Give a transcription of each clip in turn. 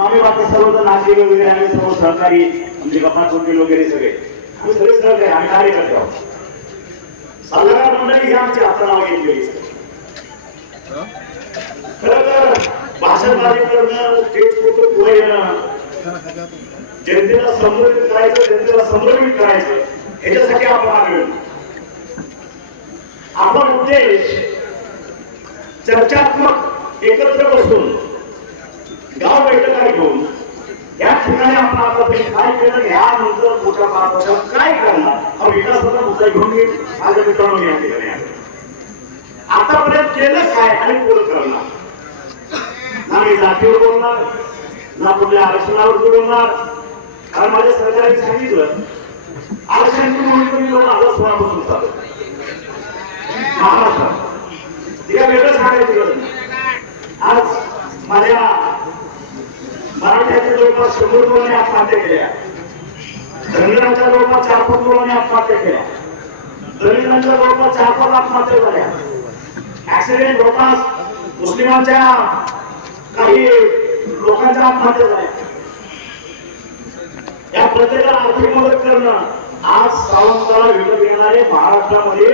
आम्ही बाकी सर्व जण नाशिक वगैरे आम्ही सर्व सहकारी आमचे गप्पा वकील वगैरे सगळे. आम्ही सगळे सहकारी आम्ही कार्यकर्ते आहोत. सल्लागार मंडळी ही आमची आता नाव घेतलेली खरं तर भाषणबाजी करणं फेसबुक पुढे येणं जनतेला संबोधित करायचं जनतेला संबोधित करायचं ह्याच्यासाठी आपण आलो. आपण उद्देश चर्चात्मक एकत्र बसून गाव बैठका घेऊन या ठिकाणी आपण आतापर्यंत काय केलं यानंतर पुढच्या पाच वर्षात काय करणार हा विकासाचा मुद्दा घेऊन मी माझ्या मित्रांनो या ठिकाणी आतापर्यंत केलं काय आणि पुढे करणार? ना मी जातीवर बोलणार ना कुठल्या आरक्षणावर बोलणार. कारण माझ्या सरकारने सांगितलं आरक्षण म्हणून तुम्ही दोन हजार सोळा पासून चालू महाराष्ट्रात. तिला वेगळं सांगायचं आज माझ्या मराठ्याच्या जवळपास शंभर मुलांनी आत्महत्या केल्या. धनगरांच्या जवळपास चार पाच मुलांनी आत्महत्या केल्या. दलितांच्या जवळपास चार पाच आत्महत्या झाल्या. ऍक्सिडेंट जवळपास मुस्लिमांच्या काही लोकांच्या आत्महत्या झाल्या. या प्रत्येकाला आर्थिक मदत करणं आज सावंतवाडा विकत घेणारे महाराष्ट्रामध्ये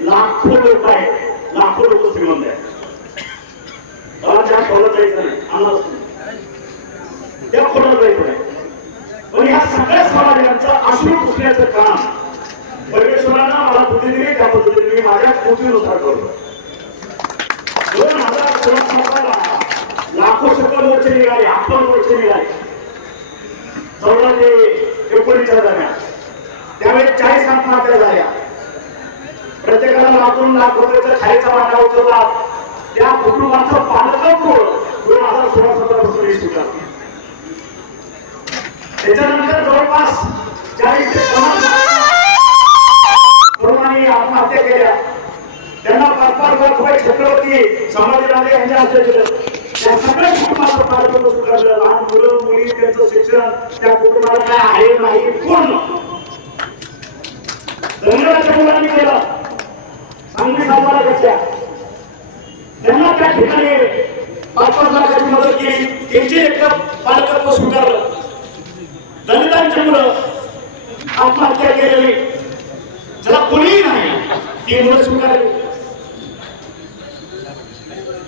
लाखो लोक आहेत. लाखो लोक श्रीमंत आहेत. मला त्या जायचं नाही. आम्हाला त्या जायचं नाही. पण ह्या सगळ्या समाजांचं अश्रू पुसण्याचं काम परमेश्वरानं मला बुद्धी दिली त्या पद्धतीने मी माझ्या कृतीनुसार करतो. दोन हजार सोळा साला लाखो सत्तर वर्ष निघाले आपण वर्ष निघाले. चौदा ते एकोणीसच्या दरम्यान. त्यावेळेस चाळीस आत्महत्या झाल्या. प्रत्येकाला लाखून लाख रुपयाचा खायचा वाटा उचलला. त्या कुटुंबाचं पालकत्व दोन हजार सोळा सतरा पासून हे त्याच्यानंतर जवळपास चाळीस ते पन्नास तरुणांनी आत्महत्या केल्या. त्यांना पाच पाच लाख रुपये छत्रपती संभाजीराजे यांच्या हस्ते दिलं त्या सगळ्या कुटुंबाचं पालकत्व सुधारलं लहान मुलं मुली त्यांचं शिक्षण त्या कुटुंबाला काय आहे नाही पूर्ण धनगराच्या मुलांनी केलं. सांगली सातबाराच्या त्यांना त्या ठिकाणी पाच पाच लाखाची मदत केली. त्यांची एक पालकत्व स्वीकारलं. दलितांची मुलं आत्महत्या केलेली. ज्याला कोणीही नाही ती मुलं स्वीकारली.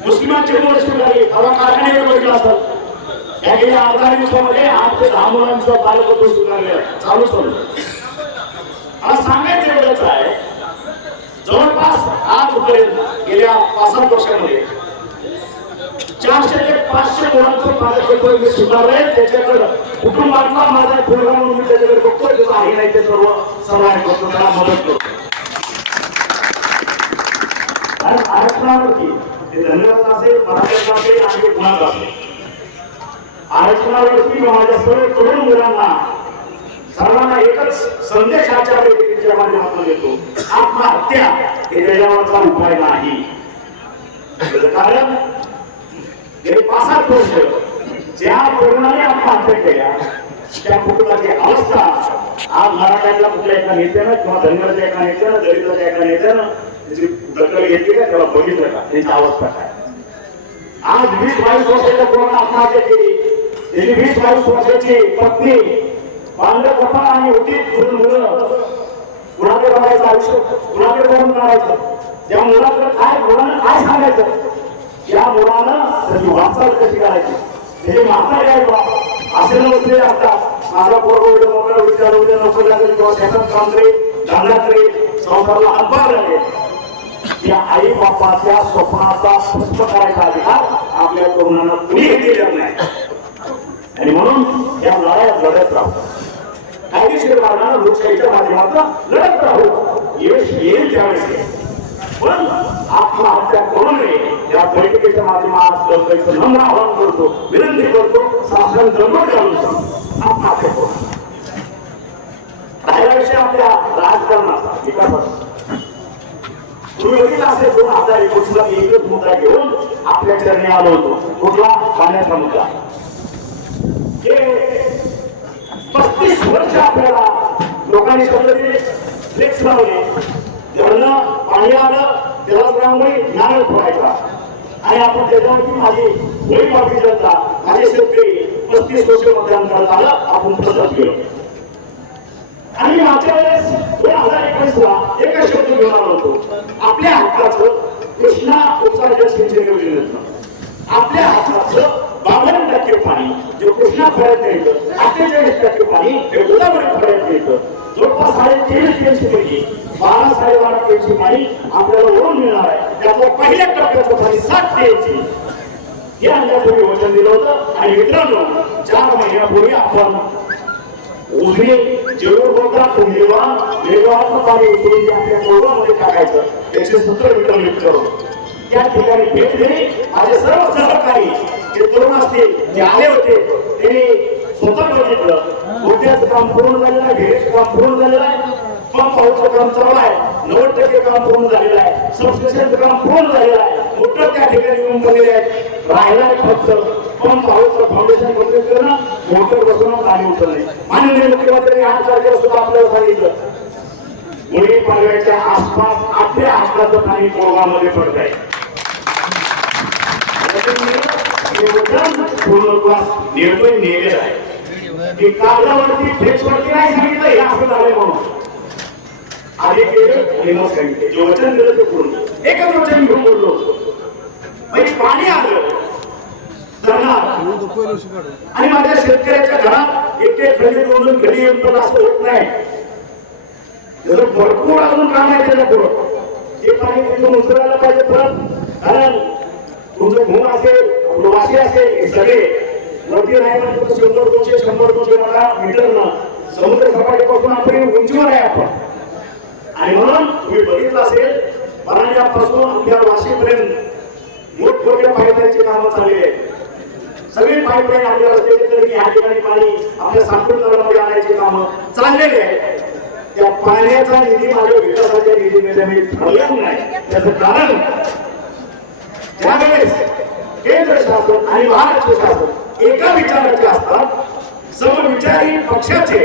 मुस्लिमांची मुलं स्वीकारली. आता कारखान्यावर बघितलं असत. या गेल्या अर्धा दिवसामध्ये आठ ते दहा मुलांचं पालकत्व स्वीकारले. चालू चालू आज सांगायचं एवढंच आहे जवळपास आजपर्यंत गेल्या पाच सात वर्षामध्ये चारशे ते पाचशे मुलांचं पालकत्व मी स्वीकारलंय त्याच्याकडं कुटुंबातला माझा मुलगा म्हणून मी त्याच्याकडे बघतो त्याचं आहे नाही ते सर्व सहाय्य करतो त्याला मदत करतो आणि आरक्षणावरती ते धन्यवाद असेल मराठ्याचा असेल आणि गुणाचा असेल आरक्षणावरती मी माझ्या सर्व तरुण मुलांना सर्वांना एकच संदेशाच्या व्यक्तीच्या माध्यमातून देतो आत्महत्या हे त्याच्यावरचा उपाय नाही. कारण गेले पाच सात वर्ष ज्या तरुणाने आत्महत्या केल्या त्या कुटुंबाची अवस्था आज मराठ्याच्या कुठल्या एका नेत्यानं किंवा धनगरच्या एका नेत्यानं दलिताच्या एका नेत्यानं त्याची दखल घेतली का तेव्हा बघितलं का? त्यांची अवस्था काय? आज वीस बावीस वर्षाच्या कोरोना आत्महत्या केली त्यांनी वीस बावीस वर्षाची पत्नी पांढऱ्या कपाळ आणि होती दोन मुलं. कुणाकडे बघायचं आयुष्य कुणाकडे बघून काढायचं त्या मुलाकडे काय मुलानं काय सांगायचं? या मुलानं त्याची वाटचाल कशी करायची? हे मागणार काय बा असे नसले असतात माझा पोरग उद्या मोबाईल विचार उद्या नोकरी लागेल किंवा शेतात काम करे धंदा करे संसाराला हातभार लागेल. या आई बापाच्या स्वप्नाचा पुष्प करायचा अधिकार आपल्या तरुणांना कुणी दिलेला नाही. आणि म्हणून या लढ्यात लढत राहू. कायदेशीर मार्गाने लोकशाहीच्या माध्यमातून लढत राहू. यश येईल त्यावेळेस. पण आत्महत्या करू नये या बैठकीच्या माध्यमात लोकांचं नम्र आवाहन करतो विनंती करतो शासन दंड घालून आत्महत्या करू राहिला आपल्या राजकारणाचा विकासाचा तुम्ही बघितलं असेल दोन हजार एकोणीसला मी एकच मुद्दा घेऊन आपल्या चरणी आलो होतो. कुठला? पाण्याचा मुद्दा. हे पस्तीस वर्ष आपल्याला लोकांनी पद्धतीने फ्लेक्स लावले. धरणं पाणी आलं त्याला रांगोळी नारळ ठेवायचा आणि आपण त्याच्यावरती माझी वही भारतीय जनता माझे शेतकरी पस्तीस वर्ष मतदान करत आलं आपण प्रसाद केलं आणि मागच्या वेळेस दोन हजार एकवीस ला एकच शब्द घेणार होतो. आपल्या हक्काचं कृष्णा उपसा जलसिंचन योजनेतलं आपल्या हक्काचं बावन्न टक्के पाणी जे कृष्णा खोऱ्यात येतं अठ्ठेचाळीस टक्के पाणी हे गोदावरी खोऱ्यात येतं जवळपास साडे तेवीस टीएमसी पैकी बारा साडेबारा टीएमसी पाणी आपल्याला ओढून मिळणार आहे. त्यातलं पहिल्या टप्प्याचं पाणी सात द्यायची हे आमच्यापूर्वी वचन दिलं होतं. आणि मित्रांनो चार महिन्यापूर्वी आपण उजवी जेवढं बोलता पुण्यवान वेगवान पाणी उचलून ते आपल्या कोरोनामध्ये टाकायचं एकशे सत्तर मीटर लिफ्ट करून. त्या ठिकाणी भेट दिली. माझे सर्व सहकारी जे तरुण असतील जे आले होते त्यांनी स्वतः बघितलं. गोट्याचं काम पूर्ण झालेलं आहे विहिरीचं काम पूर्ण झालेलं आहे. पंप हाऊसचं काम चालू आहे. नव्वद टक्के काम पूर्ण झालेलं आहे. सबस्टेशनचं काम पूर्ण झालेलं आहे. मोठं त्या ठिकाणी येऊन बनलेले आहेत. राहिला आहे फक्त. पंप हाऊसचं फाउंडेशन कंप्लीट करणं मोटर बसवणं पाणी उचलणे. माननीय मुख्यमंत्र्यांनी आज तारखेला सुद्धा आपल्याला सांगितलं. मुली पाडव्याच्या आसपास आपल्या हक्काचं पाणी कोरगामध्ये पडत आहे त्याच्यामुळे हे वचन निर्णय नेलेला आहे. की कागदावरती फ्लेक्सवरती नाही सांगितलं हे असं झालंय म्हणून. आधी केलं आणि सांगितले. जे वचन दिलं ते पूर्ण एकच वचन घेऊन बोललो म्हणजे पाणी आलं आणि माझ्या शेतकऱ्याच्या घरात एक एक खडी दोन दोन खडी येऊन पण असं होत नाही. त्याचं भरपूर अजून काम आहे त्याच्या पुढं. ते पाणी तिथून उचलायला पाहिजे परत. कारण तुमचं घुम असेल वाशी असेल हे सगळे नाही शंभर दोनशे शंभर दोनशे मला मीटरनं समुद्र सपाटीपासून आपण उंचीवर आहे आपण. आणि म्हणून तुम्ही बघितलं असेल परांड्यापासून आपल्या वाशीपर्यंत मोठमोठ्या पाईपलाईनची कामं चाललेली आहेत. सगळी पाईपलाईन आपल्या रस्त्याची ठिकाणी पाणी आपल्या साखर तलावामध्ये आणायची कामं चाललेली आहेत. त्या पाण्याचा निधी माझ्या विकासाच्या निधीमध्ये मी ठरलेलं नाही. त्याचं कारण त्यावेळेस केंद्र शासन आणि महाराष्ट्र शासन एका विचाराचे असतात समविचारी पक्षाचे.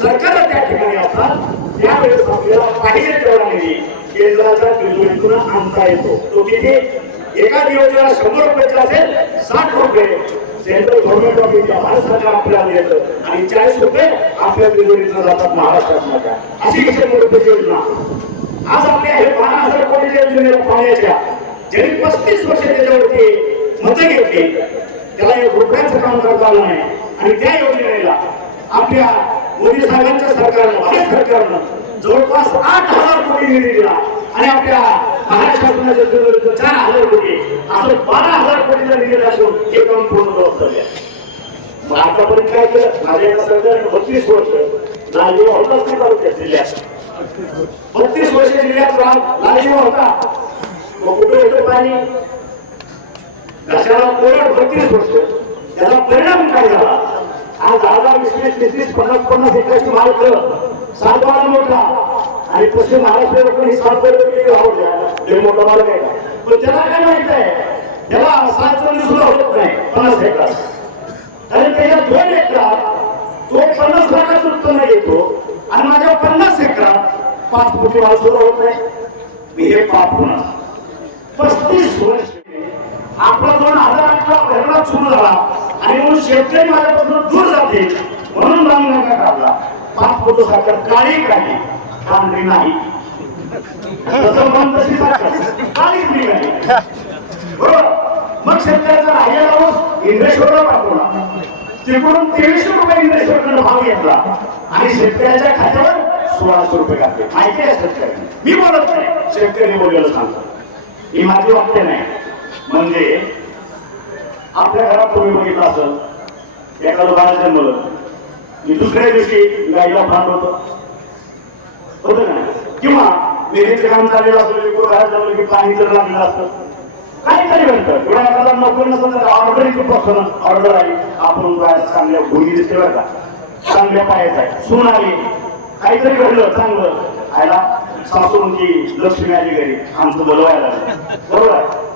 सरकार त्या ठिकाणी असतात. त्यावेळेस आपल्याला पाहिजे तेवढा निधी केंद्राच्या तिजोरीतून आणता येतो. तो किती? एका नियोजनाला शंभर रुपयाचा असेल साठ रुपये. Central government of India Bharat सरकार आपल्याला देतं. आणि चाळीस रुपये आपल्या तिजोरीतून जातात महाराष्ट्र अशी शंभर रुपयाची योजना. आज आपल्या हे बारा हजार कोटीच्या योजनेला पाण्याच्या ज्यांनी पस्तीस वर्ष त्याच्यावरती मतं घेतली त्याला एक रुपयाचं काम करता आलं नाही. आणि त्या योजनेला आपल्या मोदी साहेबांच्या सरकारनं भारत सरकारनं जवळपास आठ हजार कोटी निधी दिला. आणि आपल्या महाराष्ट्र शासनाच्या तिजोरीतून चार हजार कोटी असं बारा हजार कोटीचा निधी असून हे काम पूर्ण झाले आतापर्यंत काय केलं? माझ्या एका सरकारने बत्तीस वर्ष लालजीवा होताच नाही तालुक्यात जिल्ह्यात. बत्तीस वर्ष जिल्ह्यात राम लालजीवा होता. मग कुठे येतो पाणी? घशाला कोरड बत्तीस वर्ष त्याचा परिणाम काय झाला? आज दहा दहा वीस वीस तीस तीस पन्नास पन्नास एकराची मालक सातबारा मोठा. आणि पश्चिम महाराष्ट्र ही सात आवडल्या मोठा मालक आहे. पण त्याला काय माहीत आहे? त्याला सात सुद्धा होत नाही. पन्नास एकर कारण त्याच्या दोन एकरात तो पन्नास लाखाचं उत्पन्न घेतो. आणि माझ्या पन्नास एकरात पाच कोटी माल सुद्धा होत नाही. मी हे पाप होणार. पस्तीस वर्ष आपला दोन हजार अकरा भरणा सुरू झाला. आणि म्हणून शेतकरी माझ्यापासून दूर जाते. म्हणून रामनगर काढला. पाच फोटो साखर काळी काढली. पांढरी नाही. तसं तशी साखर काळीच निघाली म्हणजे. बरोबर? मग शेतकऱ्याचा राहिलेला ऊस इंद्रेश्वरला पाठवला. तिकडून तेवीसशे रुपये इंद्रेश्वरकडे भाव घेतला. आणि शेतकऱ्याच्या खात्यावर सोळाशे रुपये घातले. माहिती आहे शेतकऱ्यांनी मी बोलत नाही. शेतकरी बोललेलं सांगतो. ही माझी वाक्य नाही. म्हणजे आपल्या घरात तुम्ही बघितलं असं एखादं बाळ जन्मलं मी दुसऱ्या दिवशी गाईला फार होतो. होतं ना किंवा विहिरीचं काम चाललेलं असलं म्हणजे की बाहेर जमलं की पाणी तर लागलेलं असतं. काहीतरी घडतं एवढा एखादा नोकरी नसेल तर ऑर्डर खूप असतं ऑर्डर आहे. आपण काय चांगल्या भूमी दिसते बरं का? चांगल्या पायात आहे. सून आली. काहीतरी घडलं चांगलं. आयला सासूंची लक्ष्मी आली घरी. आमचं बोलवायला बरोबर आहे?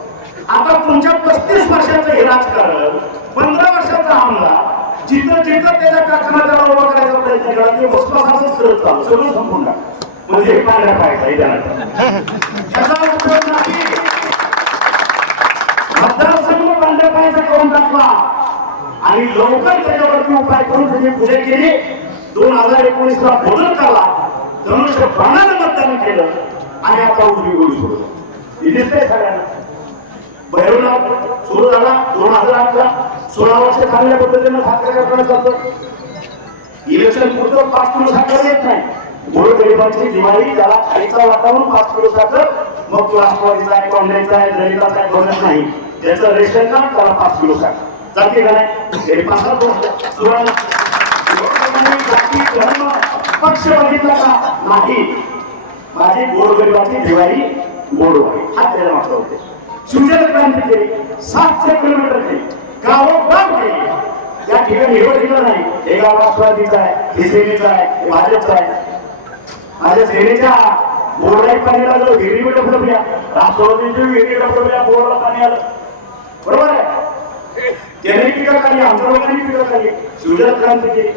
आता तुमच्या पस्तीस वर्षाचं हे राजकारण पंधरा वर्षाचा आमदार जिथं जिथं त्याच्या कारखाना त्याला उभा करायचा प्रयत्न केला ते बसपास असंच करत चालू सगळं संपून टाक म्हणजे हे पांढऱ्या पाहायचा त्याचा उपयोग नाही. मतदारसंघ पांढऱ्या पाहायचा करून टाकला. आणि लवकर त्याच्यावरती उपाय करून तुम्ही पुढे केली. दोन हजार एकोणीस ला बदल केला धनुष्य बाणानं मतदान केलं. आणि आता उजवी गोळी सोडलं हे सगळ्यांना. भैरवला सुरू झाला दोन हजार आठला सोळा वर्ष चांगल्या पद्धतीनं साखर कारखाना चालतो इलेक्शन पुरतं पाच किलो साखर येत नाही. गोड गरिबांची दिवाळी त्याला खालीचा वातावरण पाच किलो साखर. मग तो राष्ट्रवादीचा आहे काँग्रेसचा आहे दलिताचा आहे धोरण नाही. त्याचं रेशन कार्ड त्याला पाच किलो साखर. जाते का नाही? गेली पाच जाती धर्म पक्ष बघितला का? नाही. माझी गोरगरिबाची दिवाळी गोडवाई हा त्याला मागचा होते. सुजल क्रांती केली सातशे किलोमीटर केली गावोगाव केली. या ठिकाणी हे ठिकाण नाही हे गाव राष्ट्रवादीचं आहे हे सेनेचं आहे हे भाजपचं आहे. माझ्या सेनेच्या बोर्डात पाणी लागलं विहिरी डबडबल्या राष्ट्रवादीची विहिरी डबडबल्या बोर्डला पाणी आलं बरोबर आहे? त्यांनी टीका काढली आमच्या लोकांनी टीका काढली सुजल क्रांती केली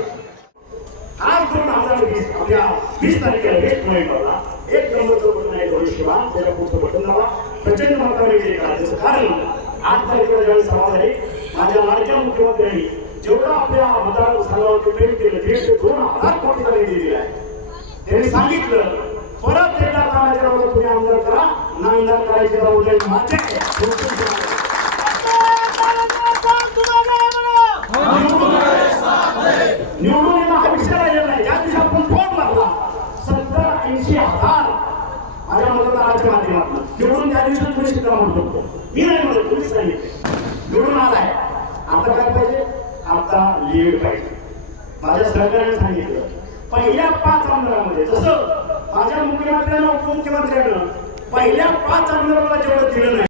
आज दोन हजार वीस आपल्या वीस तारखेला वीस नोव्हेंबरला एक नंबरचं बटन आहे धनुष्यबाण त्याला पुढचं बटन दाबा प्रचंड मताने विजय करा कारण आठ तारखेला ज्यावेळी सभा झाली माझ्या लाडक्या मुख्यमंत्र्यांनी जेवढा आपल्या मतदारसंघावरती प्रेम केलं दीड ते दोन हजार कोटीचा निधी दिला आहे त्यांनी सांगितलं परत एकदा कामाच्या तुम्ही आमदार करा नामदार करायचे राहू दे माझे येणं हा विषय राहिलेला नाही ज्या दिवशी आपण फोन मारला सत्तर ऐंशी हजार माझ्या मतदाराच्या माध्यमातून निवडून त्या दिवशी तुम्ही शिकता म्हणू शकतो. मी नाही म्हणतो तुम्ही सांगितले. निवडून आलाय. आता काय पाहिजे? आता लीड पाहिजे. माझ्या सहकार्याने सांगितलं. पहिल्या पाच आमदारांमध्ये जसं माझ्या मुख्यमंत्र्यानं उपमुख्यमंत्र्यानं पहिल्या पाच आमदारांना जेवढं दिलं नाही